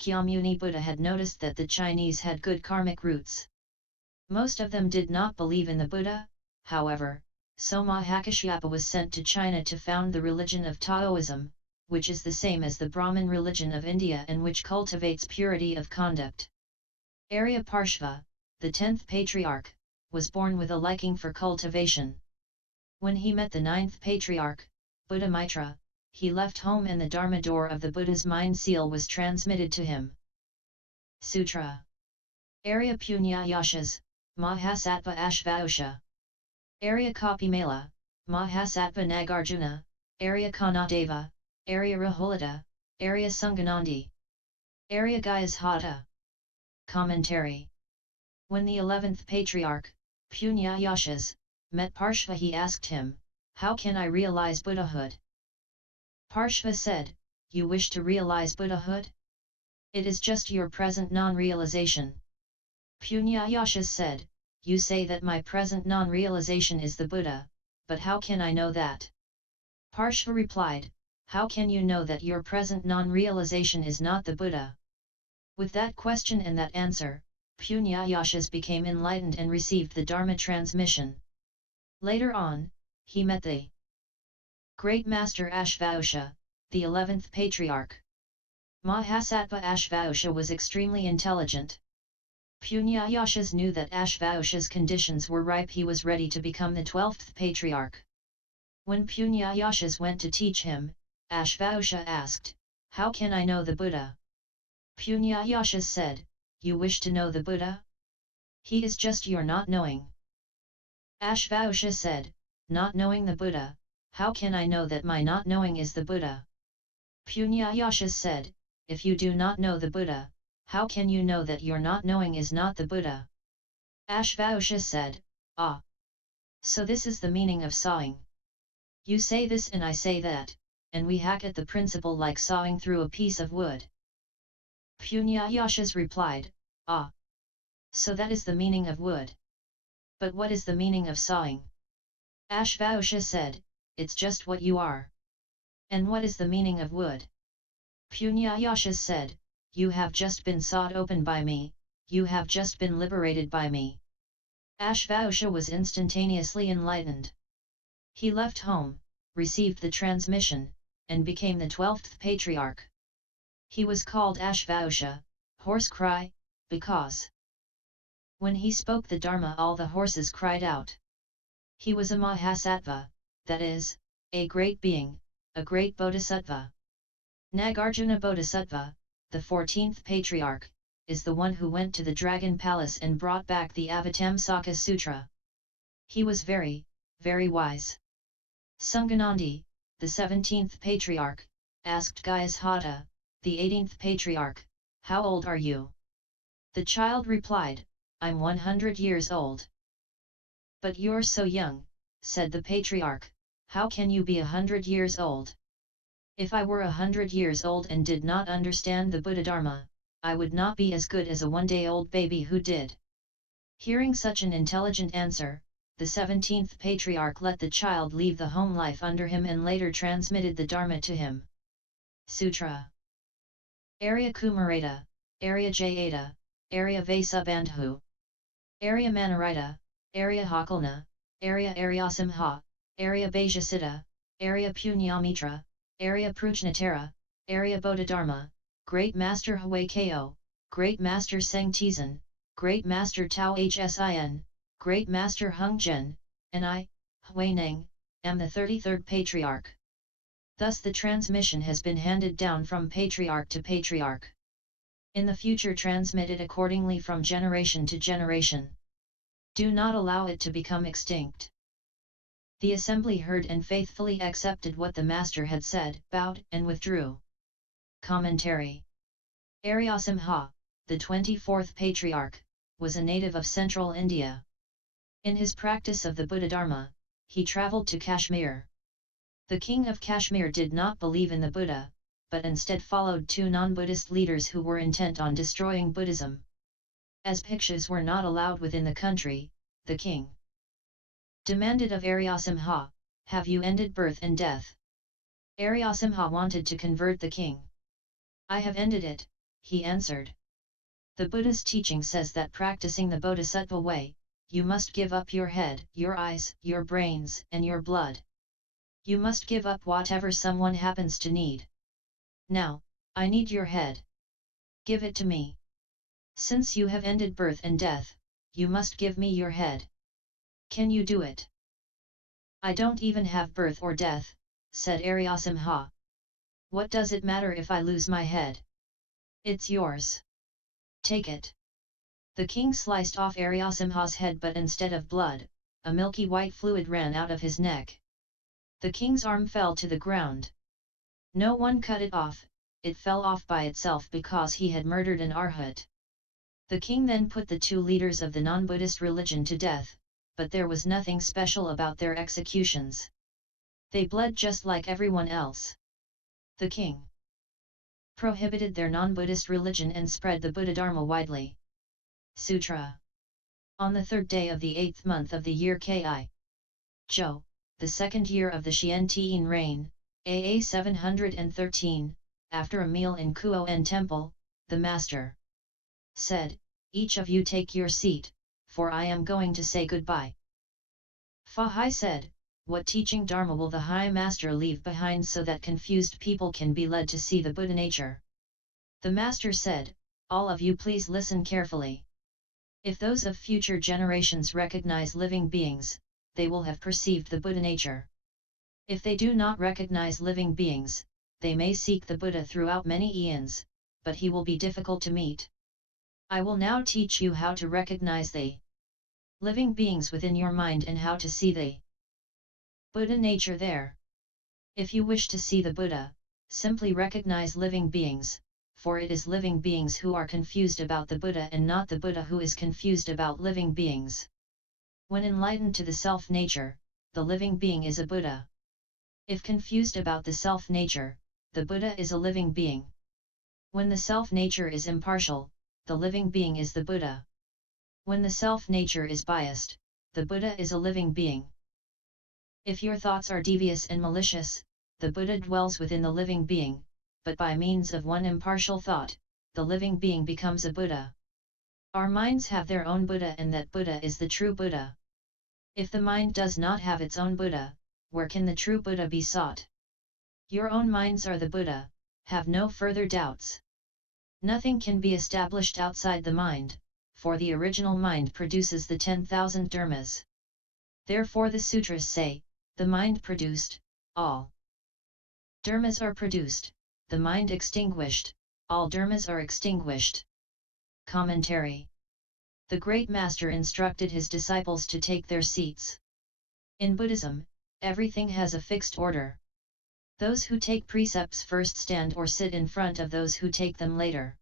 Kyamuni Buddha had noticed that the Chinese had good karmic roots. Most of them did not believe in the Buddha, however, so Mahakashyapa was sent to China to found the religion of Taoism, which is the same as the Brahmin religion of India and which cultivates purity of conduct. Arya Parshva, the 10th Patriarch, was born with a liking for cultivation. When he met the 9th Patriarch, Buddha Mitra, he left home and the Dharma door of the Buddha's mind seal was transmitted to him. Sutra. Arya Punyayashas, Mahasattva Ashvaghosha. Arya Kapimala, Mahasattva Nagarjuna, Arya Kanadeva, Arya Rahulata, Arya Sunganandi. Arya Gayashata. Commentary. When the 11th Patriarch, Punyayashas, met Parshva, he asked him, "How can I realize Buddhahood?" Parshva said, "You wish to realize Buddhahood? It is just your present non-realization." Punyayashas said, "You say that my present non-realization is the Buddha, but how can I know that?" Parshva replied, "How can you know that your present non-realization is not the Buddha?" With that question and that answer, Punyayashas became enlightened and received the Dharma transmission. Later on, he met the Great Master Ashvaghosha, the 11th Patriarch. Mahasattva Ashvaghosha was extremely intelligent. Punyayashas knew that Ashvaghosha's conditions were ripe. He was ready to become the 12th Patriarch. When Punyayashas went to teach him, Ashvaghosha asked, "How can I know the Buddha?" Punyayashas said, "You wish to know the Buddha? He is just your not knowing." Ashvaghosha said, "Not knowing the Buddha, how can I know that my not knowing is the Buddha?" Punyayashas said, "If you do not know the Buddha, how can you know that your not knowing is not the Buddha?" Ashvaghosha said, "Ah! So this is the meaning of sawing. You say this and I say that, and we hack at the principle like sawing through a piece of wood." Punyayashas replied, "Ah! So that is the meaning of wood. But what is the meaning of sawing?" Ashvaghosha said, "It's just what you are." "And what is the meaning of wood?" Punyayashas said, "You have just been sawed open by me, you have just been liberated by me." Ashvaghosha was instantaneously enlightened. He left home, received the transmission, and became the 12th Patriarch. He was called Ashvaghosha, horse cry, because when he spoke the Dharma all the horses cried out. He was a Mahasattva, that is, a great being, a great Bodhisattva. Nagarjuna Bodhisattva, the 14th Patriarch, is the one who went to the Dragon Palace and brought back the Avatamsaka Sutra. He was very, very wise. Sunganandi, the 17th Patriarch, asked Gayashata, the 18th Patriarch, "How old are you?" The child replied, "I'm 100 years old." "But you're so young," said the Patriarch, "how can you be 100 years old? If I were 100 years old and did not understand the Buddha Dharma, I would not be as good as a one-day-old baby who did." Hearing such an intelligent answer, the 17th Patriarch let the child leave the home life under him and later transmitted the Dharma to him. Sutra. Arya Kumareta, Arya Jayata, Arya Vasubandhu. Arya Manarita, Arya Hakalna, Arya Aryasimha, Arya Bajasiddha, Arya Punyamitra, Arya Prujnatara, Arya Bodhidharma, Great Master Hwako, Great Master Sengtizan, Great Master Tao Hsin, Great Master Hungzhen, and I, Huineng, am the 33rd Patriarch. Thus the transmission has been handed down from patriarch to patriarch. In the future transmitted accordingly from generation to generation. Do not allow it to become extinct. The assembly heard and faithfully accepted what the master had said, bowed and withdrew. Commentary. Aryasimha, the 24th Patriarch, was a native of central India. In his practice of the Buddha Dharma, he travelled to Kashmir. The king of Kashmir did not believe in the Buddha, but instead followed two non-Buddhist leaders who were intent on destroying Buddhism. As bhikshus were not allowed within the country, the king demanded of Aryasimha, "Have you ended birth and death?" Aryasimha wanted to convert the king. "I have ended it," he answered. The Buddha's teaching says that practicing the Bodhisattva way, you must give up your head, your eyes, your brains, and your blood. You must give up whatever someone happens to need. Now, I need your head. Give it to me. Since you have ended birth and death, you must give me your head. Can you do it? I don't even have birth or death, said Aryasimha. What does it matter if I lose my head? It's yours. Take it. The king sliced off Aryasimha's head, but instead of blood, a milky white fluid ran out of his neck. The king's arm fell to the ground. No one cut it off, it fell off by itself because he had murdered an arhat. The king then put the 2 leaders of the non-Buddhist religion to death, but there was nothing special about their executions. They bled just like everyone else. The king prohibited their non-Buddhist religion and spread the Buddha Dharma widely. Sutra. On the 3rd day of the 8th month of the year Ki. Jo, the 2nd year of the Xiantian reign, AA 713, after a meal in Kuo-en Temple, the master said, "Each of you take your seat, for I am going to say goodbye." Fa Hai said, "What teaching Dharma will the High Master leave behind so that confused people can be led to see the Buddha nature?" The Master said, "All of you please listen carefully. If those of future generations recognize living beings, they will have perceived the Buddha nature. If they do not recognize living beings, they may seek the Buddha throughout many eons, but he will be difficult to meet. I will now teach you how to recognize the living beings within your mind and how to see the Buddha nature there. If you wish to see the Buddha, simply recognize living beings, for it is living beings who are confused about the Buddha and not the Buddha who is confused about living beings. When enlightened to the self-nature, the living being is a Buddha. If confused about the self-nature, the Buddha is a living being. When the self-nature is impartial, the living being is the Buddha. When the self-nature is biased, the Buddha is a living being. If your thoughts are devious and malicious, the Buddha dwells within the living being, but by means of one impartial thought, the living being becomes a Buddha. Our minds have their own Buddha, and that Buddha is the true Buddha. If the mind does not have its own Buddha, where can the true Buddha be sought? Your own minds are the Buddha, have no further doubts. Nothing can be established outside the mind, for the original mind produces the 10,000 dharmas. Therefore the sutras say, the mind produced, all dharmas are produced, the mind extinguished, all dharmas are extinguished. Commentary. The Great Master instructed his disciples to take their seats. In Buddhism, everything has a fixed order. Those who take precepts first stand or sit in front of those who take them later.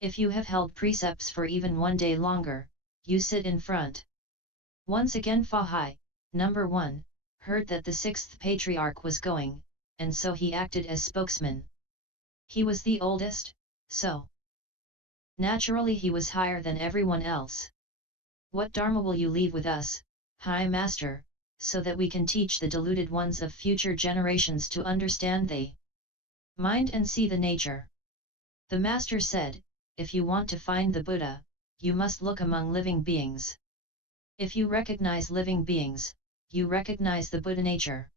If you have held precepts for even 1 day longer, you sit in front. Once again Fa Hai, number 1, heard that the 6th Patriarch was going, and so he acted as spokesman. He was the oldest, so naturally he was higher than everyone else. What Dharma will you leave with us, High Master, so that we can teach the deluded ones of future generations to understand the mind and see the nature? The Master said, if you want to find the Buddha, you must look among living beings. If you recognize living beings, you recognize the Buddha nature.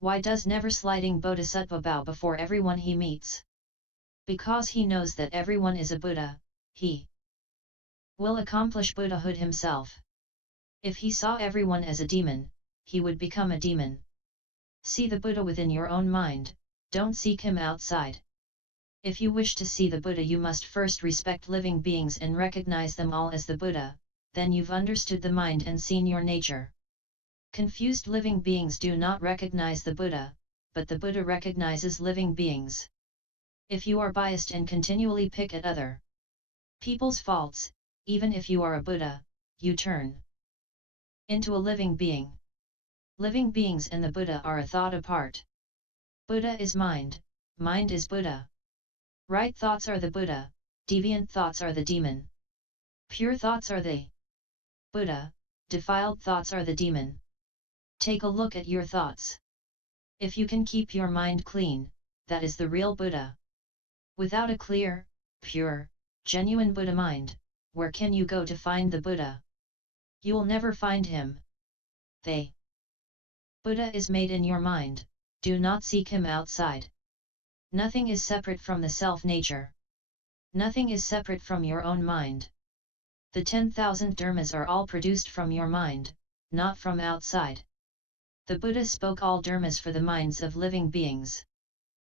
Why does never-sliding Bodhisattva bow before everyone he meets? Because he knows that everyone is a Buddha, he will accomplish Buddhahood himself. If he saw everyone as a demon, he would become a demon. See the Buddha within your own mind, don't seek him outside. If you wish to see the Buddha, you must first respect living beings and recognize them all as the Buddha, then you've understood the mind and seen your nature. Confused living beings do not recognize the Buddha, but the Buddha recognizes living beings. If you are biased and continually pick at other people's faults, even if you are a Buddha, you turn into a living being. Living beings and the Buddha are a thought apart. Buddha is mind, mind is Buddha. Right thoughts are the Buddha, deviant thoughts are the demon. Pure thoughts are the Buddha, defiled thoughts are the demon. Take a look at your thoughts. If you can keep your mind clean, that is the real Buddha. Without a clear, pure, genuine Buddha mind, where can you go to find the Buddha? You'll never find him. The Buddha is made in your mind, do not seek him outside. Nothing is separate from the self-nature. Nothing is separate from your own mind. The 10,000 dharmas are all produced from your mind, not from outside. The Buddha spoke all dharmas for the minds of living beings.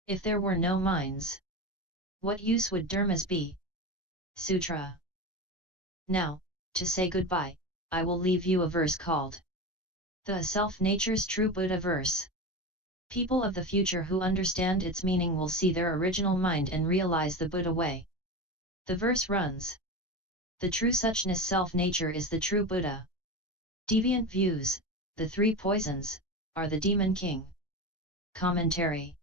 If there were no minds, what use would dharmas be? Sutra. Now, to say goodbye, I will leave you a verse called the Self-Nature's True Buddha Verse. People of the future who understand its meaning will see their original mind and realize the Buddha way. The verse runs: the true suchness self-nature is the true Buddha. Deviant views, the three poisons, are the demon king. Commentary.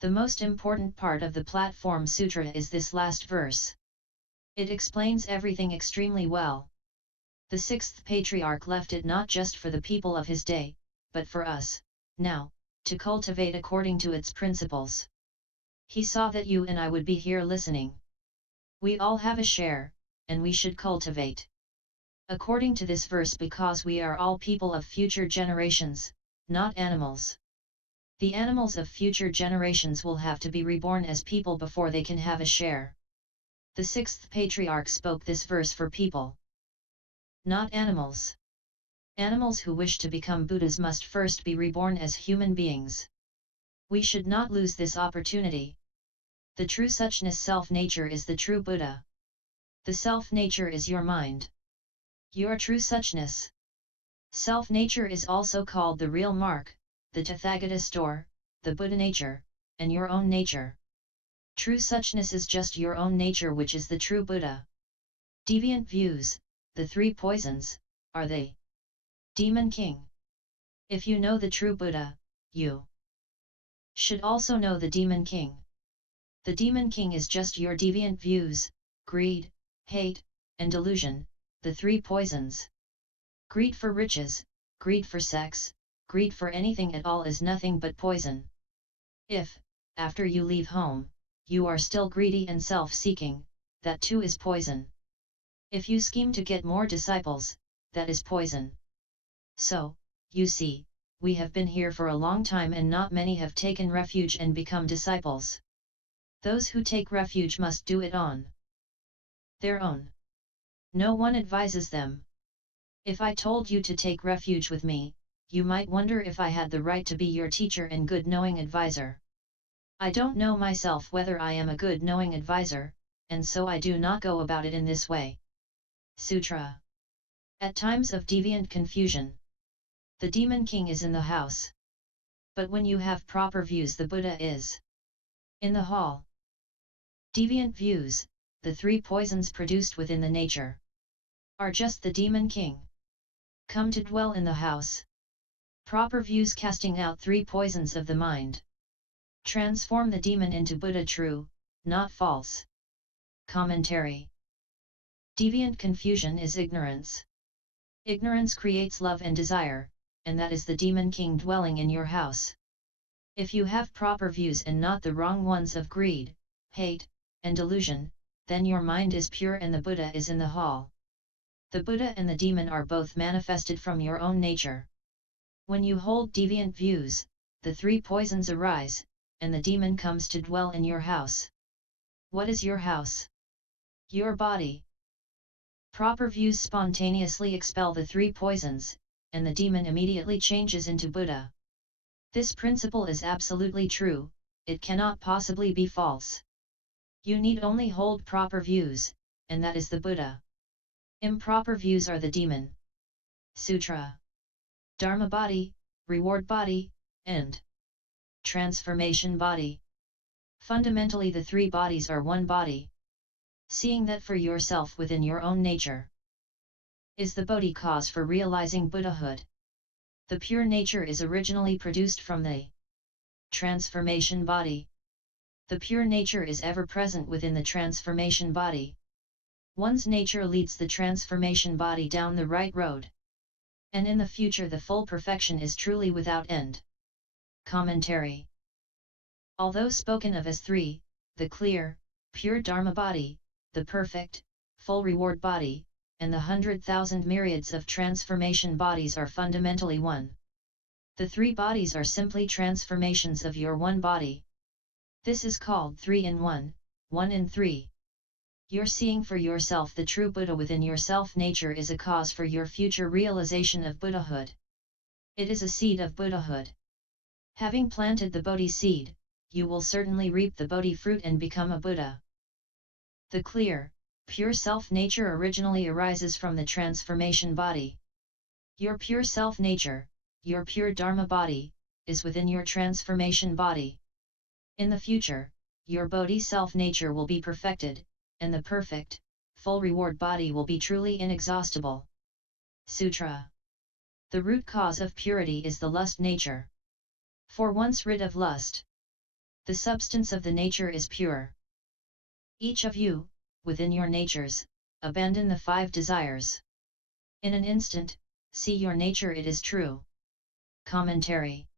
The most important part of the Platform Sutra is this last verse. It explains everything extremely well. The sixth patriarch left it not just for the people of his day, but for us, now, to cultivate according to its principles. He saw that you and I would be here listening. We all have a share, and we should cultivate according to this verse, because we are all people of future generations, not animals. The animals of future generations will have to be reborn as people before they can have a share. The sixth patriarch spoke this verse for people, not animals. Animals who wish to become Buddhas must first be reborn as human beings. We should not lose this opportunity. The true suchness self-nature is the true Buddha. The self-nature is your mind. Your true suchness. Self-nature is also called the real mark, the Tathagata store, the Buddha nature, and your own nature. True suchness is just your own nature, which is the true Buddha. Deviant views, the three poisons, are the demon king. If you know the true Buddha, you should also know the demon king. The demon king is just your deviant views, greed, hate, and delusion, the three poisons. Greed for riches, greed for sex, greed for anything at all is nothing but poison. If, after you leave home, you are still greedy and self-seeking, that too is poison. If you scheme to get more disciples, that is poison. So, you see, we have been here for a long time and not many have taken refuge and become disciples. Those who take refuge must do it on their own. No one advises them. If I told you to take refuge with me, you might wonder if I had the right to be your teacher and good knowing advisor. I don't know myself whether I am a good knowing advisor, and so I do not go about it in this way. Sutra. At times of deviant confusion, the demon king is in the house. But when you have proper views, the Buddha is in the hall. Deviant views, the three poisons produced within the nature, are just the demon king. Come to dwell in the house. Proper views casting out three poisons of the mind. Transform the demon into Buddha, true, not false. Commentary. Deviant confusion is ignorance. Ignorance creates love and desire, and that is the demon king dwelling in your house. If you have proper views and not the wrong ones of greed, hate, and delusion, then your mind is pure and the Buddha is in the hall. The Buddha and the demon are both manifested from your own nature. When you hold deviant views, the three poisons arise, and the demon comes to dwell in your house. What is your house? Your body. Proper views spontaneously expel the three poisons, and the demon immediately changes into Buddha. This principle is absolutely true, it cannot possibly be false. You need only hold proper views, and that is the Buddha. Improper views are the demon. Sutra. Dharma body, reward body, and transformation body. Fundamentally the three bodies are one body. Seeing that for yourself within your own nature is the Bodhi cause for realizing Buddhahood. The pure nature is originally produced from the transformation body. The pure nature is ever present within the transformation body. One's nature leads the transformation body down the right road. And in the future the full perfection is truly without end. Commentary. Although spoken of as three, the clear, pure Dharma body, the perfect, full reward body, and the 100,000 myriads of transformation bodies are fundamentally one. The three bodies are simply transformations of your one body. This is called 3 in 1, 1 in 3. Your seeing for yourself the true Buddha within yourself nature is a cause for your future realization of Buddhahood. It is a seed of Buddhahood. Having planted the Bodhi seed, you will certainly reap the Bodhi fruit and become a Buddha. The clear, pure self nature originally arises from the transformation body. Your pure self nature, your pure Dharma body, is within your transformation body. In the future, your Bodhi self nature will be perfected, and the perfect, full reward body will be truly inexhaustible. Sutra. The root cause of purity is the lust nature. For once rid of lust, the substance of the nature is pure. Each of you, within your natures, abandon the 5 desires. In an instant, see your nature, it is true. Commentary.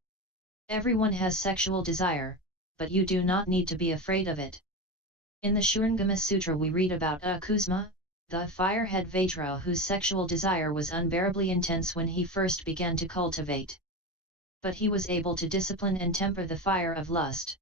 Everyone has sexual desire, but you do not need to be afraid of it. In the Shurangama Sutra we read about Akusma, the firehead Vajra whose sexual desire was unbearably intense when he first began to cultivate. But he was able to discipline and temper the fire of lust.